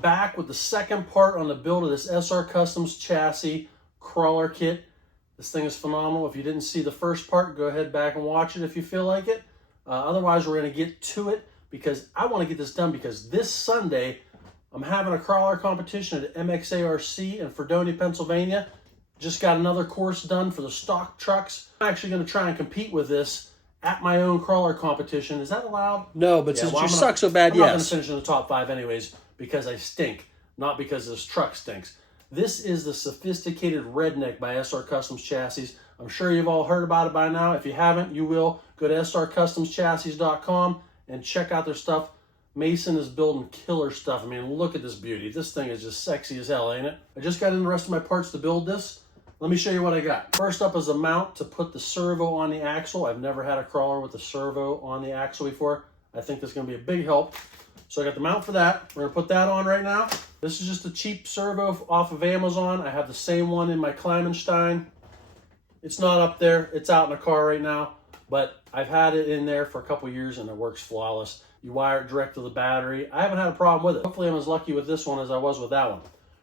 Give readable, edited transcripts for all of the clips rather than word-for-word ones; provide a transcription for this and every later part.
back with the second part on the build of this SR Customs chassis crawler kit. This thing is phenomenal. If you didn't see the first part, go ahead back and watch it if you feel like it. Otherwise, we're going to get to it because I want to get this done because this Sunday, I'm having a crawler competition at MXARC in Fredonia, Pennsylvania. Just got another course done for the stock trucks. I'm actually going to try and compete with this at my own crawler competition. Is that allowed? No, but since you suck so bad, I'm not going to finish in the top 5 anyways because I stink, not because this truck stinks. This is the Sophisticated Redneck by SR Customs Chassis. I'm sure you've all heard about it by now. If you haven't, you will. Go to srcustomschassis.com and check out their stuff. Mason is building killer stuff. I mean, look at this beauty. This thing is just sexy as hell, ain't it? I just got in the rest of my parts to build this. Let me show you what I got. First up is a mount to put the servo on the axle. I've never had a crawler with the servo on the axle before. I think that's going to be a big help. So I got the mount for that. We're going to put that on right now. This is just a cheap servo off of Amazon. I have the same one in my Kleimenstein. It's not up there. It's out in the car right now. But I've had it in there for a couple years and it works flawless. You wire it direct to the battery. I haven't had a problem with it. Hopefully I'm as lucky with this one as I was with that one.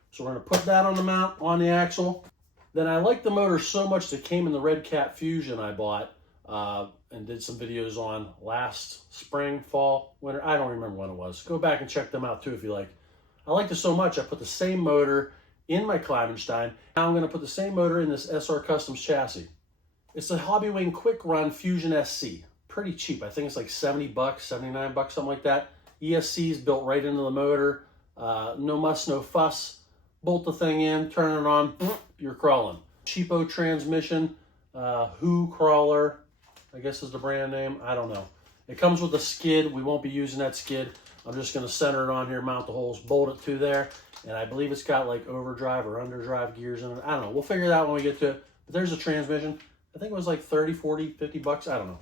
So we're going to put that on the mount, on the axle. Then I like the motor so much that came in the Red Cat Fusion I bought and did some videos on last spring, fall, winter. I don't remember when it was. Go back and check them out too if you like. I liked it so much I put the same motor in my Kleimenstein. Now I'm going to put the same motor in this SR Customs chassis. It's the Hobbywing Quick Run Fusion SC. Pretty cheap. I think it's like 70 bucks, 79 bucks, something like that. ESC is built right into the motor. No muss, no fuss. Bolt the thing in, turn it on, you're crawling. Cheapo transmission, Who Crawler, I guess is the brand name. I don't know. It comes with a skid. We won't be using that skid. I'm just going to center it on here, mount the holes, bolt it to there. And I believe it's got like overdrive or underdrive gears in it. I don't know. We'll figure it out when we get to it. But there's a transmission. I think it was like 30, 40, 50 bucks. I don't know.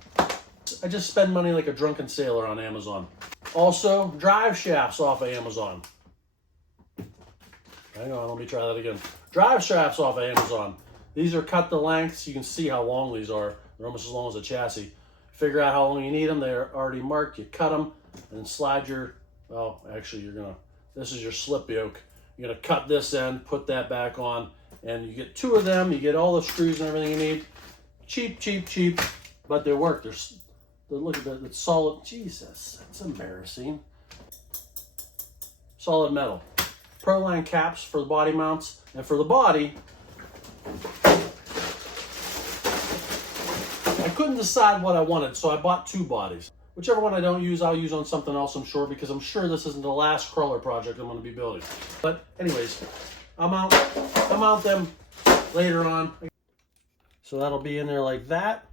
I just spend money like a drunken sailor on Amazon. Also, drive shafts off of Amazon. Hang on, let me try that again. Drive shafts off of Amazon. These are cut to lengths. You can see how long these are. They're almost as long as a chassis. Figure out how long you need them. They're already marked. You cut them and slide your, well, actually this is your slip yoke. You're gonna cut this end, put that back on, and you get 2 of them. You get all the screws and everything you need. Cheap, cheap, cheap, but they work. Look at that, it's solid. Jesus, that's embarrassing. Solid metal. Proline caps for the body mounts, and for the body, I couldn't decide what I wanted, so I bought 2 bodies. Whichever one I don't use, I'll use on something else, I'm sure, because I'm sure this isn't the last crawler project I'm going to be building. But anyways, I'll mount them later on. So that'll be in there like that.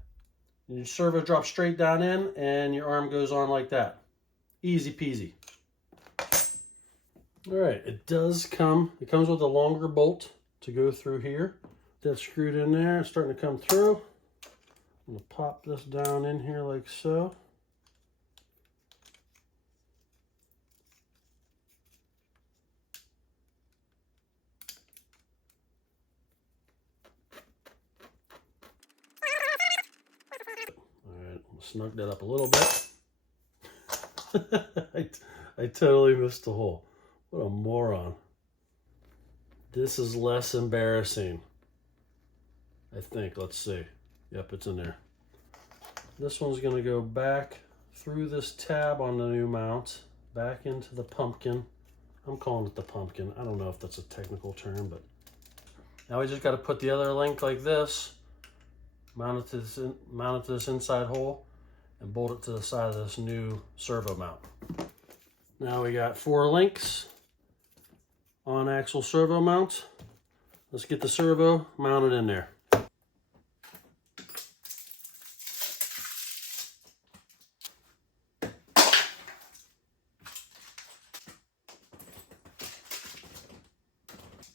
And your servo drops straight down in, and your arm goes on like that. Easy peasy. All right, it comes with a longer bolt to go through here. That's screwed in there, it's starting to come through. I'm gonna pop this down in here like so. All right, snug that up a little bit. I totally missed the hole. What a moron. This is less embarrassing, I think. Let's see. Yep, it's in there. This one's going to go back through this tab on the new mount, back into the pumpkin. I'm calling it the pumpkin. I don't know if that's a technical term, but now we just got to put the other link like this, mount it to this inside hole, and bolt it to the side of this new servo mount. Now we got 4 links on axle servo mount. Let's get the servo mounted in there.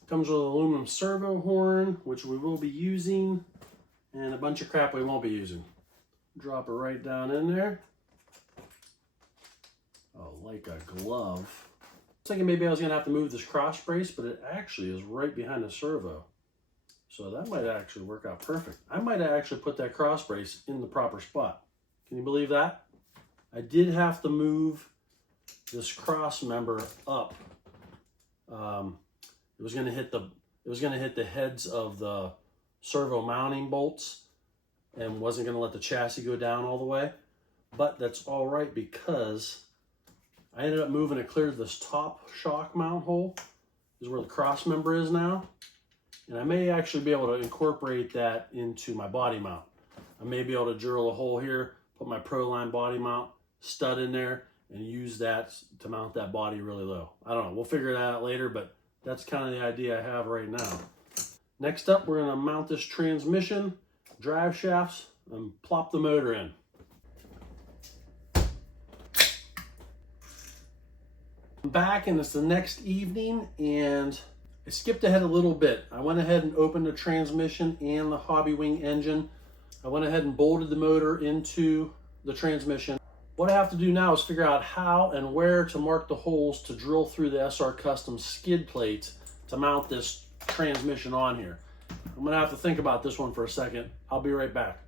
Comes with an aluminum servo horn, which we will be using, and a bunch of crap we won't be using. Drop it right down in there. Oh, like a glove. I was thinking maybe I was going to have to move this cross brace, but it actually is right behind the servo. So that might actually work out perfect. I might actually put that cross brace in the proper spot. Can you believe that? I did have to move this cross member up It was going to hit the heads of the servo mounting bolts and wasn't going to let the chassis go down all the way. But that's all right because I ended up moving it clear to this top shock mount hole. This is where the cross member is now. And I may actually be able to incorporate that into my body mount. I may be able to drill a hole here, put my Proline body mount stud in there, and use that to mount that body really low. I don't know, we'll figure that out later, but that's kind of the idea I have right now. Next up, we're gonna mount this transmission, drive shafts, and plop the motor in. I'm back and it's the next evening, and I skipped ahead a little bit. I went ahead and opened the transmission and the hobby wing engine. I went ahead and bolted the motor into the transmission. What I have to do now is figure out how and where to mark the holes to drill through the SR Custom skid plate to mount this transmission on here. I'm gonna have to think about this one for a second. I'll be right back.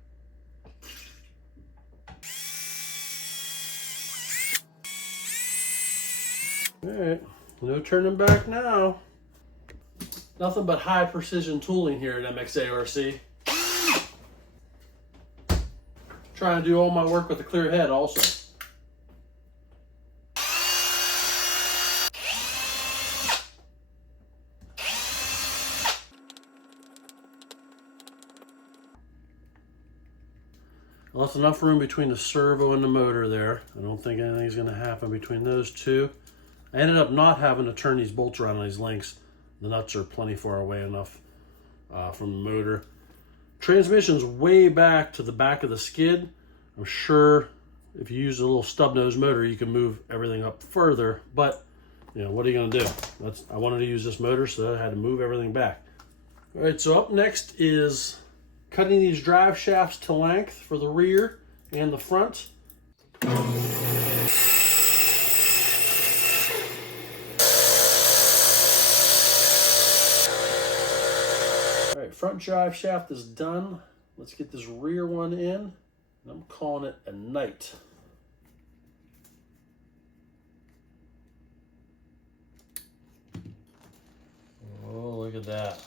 All right, no turning back now. Nothing but high precision tooling here at MXARC. Trying to do all my work with a clear head also. Well, that's enough room between the servo and the motor there. I don't think anything's going to happen between those two. I ended up not having to turn these bolts around on these links. The nuts are plenty far away enough from the motor. Transmission's way back to the back of the skid. I'm sure if you use a little stub nose motor, you can move everything up further, but you know, what are you gonna do? I wanted to use this motor, so I had to move everything back. All right, so up next is cutting these drive shafts to length for the rear and the front. Front drive shaft is done. Let's get this rear one in. I'm calling it a night. Oh, look at that.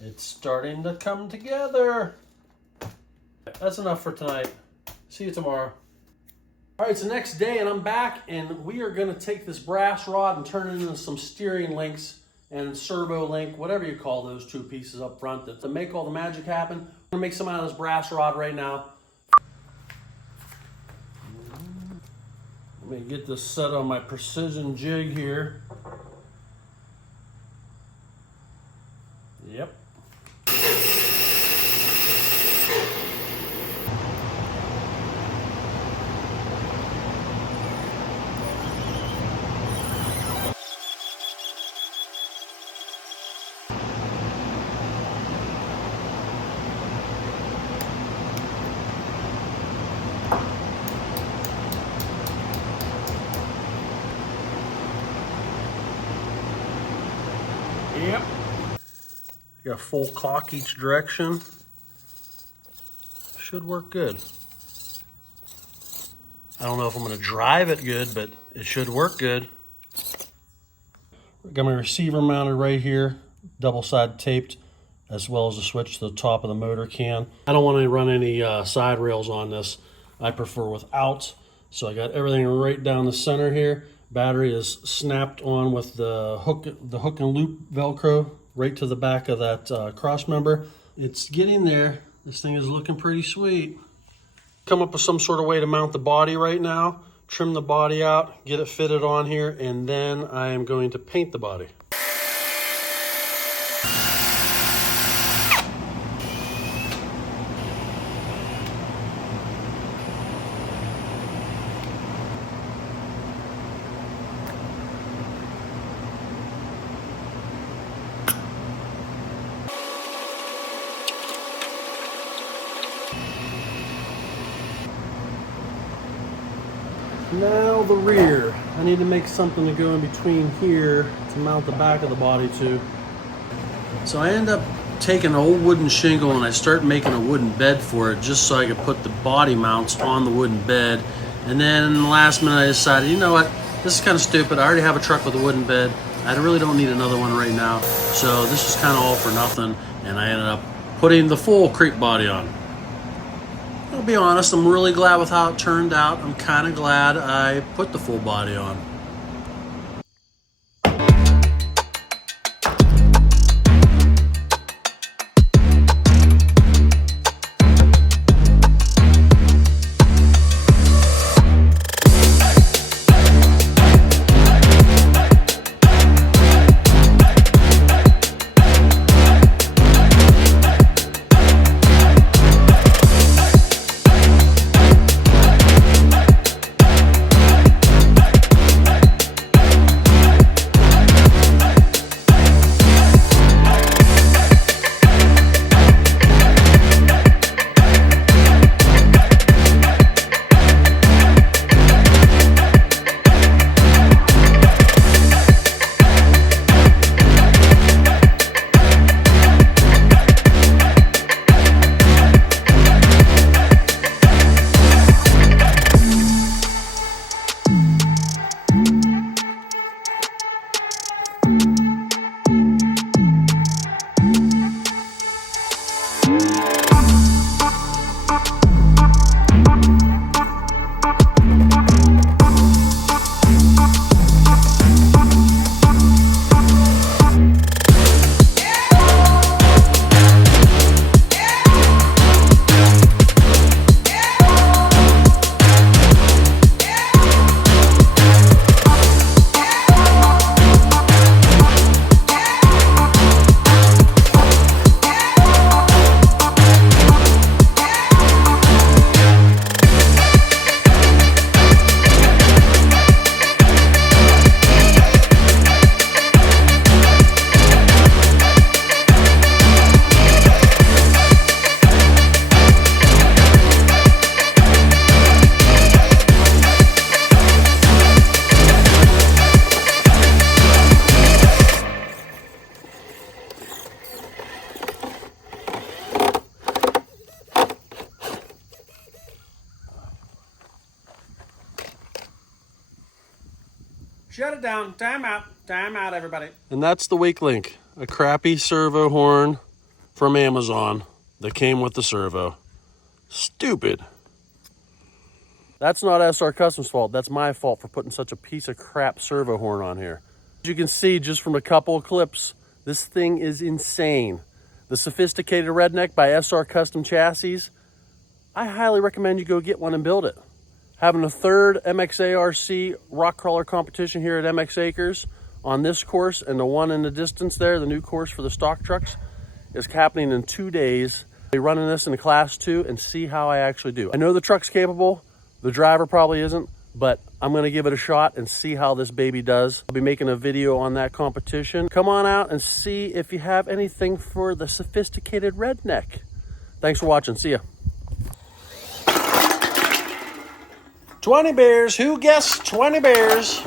It's starting to come together. That's enough for tonight. See you tomorrow. All right, it's the next day and I'm back, and we are gonna take this brass rod and turn it into some steering links and servo link, whatever you call those two pieces up front to make all the magic happen. I'm gonna make some out of this brass rod right now. Let me get this set on my precision jig here. Yep. Yep. Got full cock each direction. Should work good. I don't know if I'm going to drive it good, but it should work good. Got my receiver mounted right here, double-sided taped, as well as a switch to the top of the motor can. I don't want to run any side rails on this. I prefer without. So I got everything right down the center here. Battery is snapped on with the hook and loop Velcro right to the back of that cross member. It's getting there. This thing is looking pretty sweet. Come up with some sort of way to mount the body right now, trim the body out, get it fitted on here, and then I am going to paint the body. Now the rear. I need to make something to go in between here to mount the back of the body to. So I end up taking an old wooden shingle and I start making a wooden bed for it just so I could put the body mounts on the wooden bed. And then in the last minute I decided, you know what, This is kind of stupid. I already have a truck with a wooden bed. I really don't need another one right now. So this is kind of all for nothing. And I ended up putting the full creep body on. I'll be honest, I'm really glad with how it turned out. I'm kind of glad I put the full body on. Shut it down. Time out. Time out, everybody. And that's the weak link. A crappy servo horn from Amazon that came with the servo. Stupid. That's not SR Customs' fault. That's my fault for putting such a piece of crap servo horn on here. As you can see just from a couple of clips, this thing is insane. The Sophisticated Redneck by SR Custom Chassis. I highly recommend you go get one and build it. Having a third MXARC rock crawler competition here at MX Acres on this course, and the one in the distance there, the new course for the stock trucks, is happening in 2 days. I'll be running this in class 2 and see how I actually do. I know the truck's capable, the driver probably isn't, but I'm gonna give it a shot and see how this baby does. I'll be making a video on that competition. Come on out and see if you have anything for the Sophisticated Redneck. Thanks for watching, see ya. 20 bears, who guessed 20 bears?